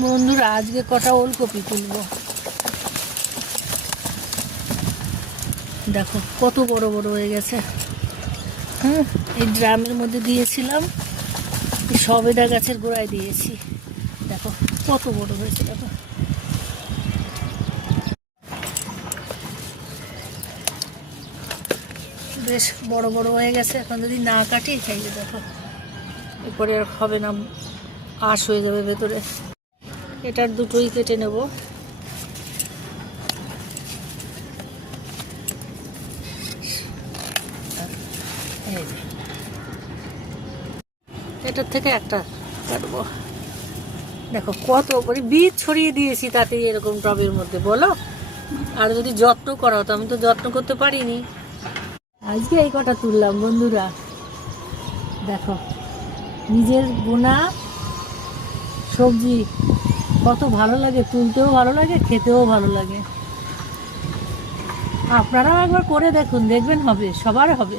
বন্ধুরা আজকে কটা ওলকপি তুলবো, দেখো কত বড় বড় হয়ে গেছে। এই ড্রামের মধ্যে দিয়েছিলাম, সবেদা গাছের গোড়ায় দিয়েছি, দেখো কত বড় হয়েছে। দেখো বেশ বড় বড় হয়ে গেছে। এখন যদি না কাটি খাইয়ে, দেখো এরপরে আর হবে না, আঁশ হয়ে যাবে ভেতরে। এটার দুটোই কেটে নেব। এটার থেকে একটা কাটবো। দেখো কত বীজ ছড়িয়ে দিয়েছি তাতেই এরকম টবের মধ্যে, বলো। আর যদি যত্ন করা হতো, আমি তো যত্ন করতে পারিনি। আজকে এই কটা তুললাম বন্ধুরা, দেখো নিজের বোনা সবজি কত ভালো লাগে, তুলতেও ভালো লাগে, খেতেও ভালো লাগে। আপনারাও একবার করে দেখুন, দেখবেন হবে, সবার হবে।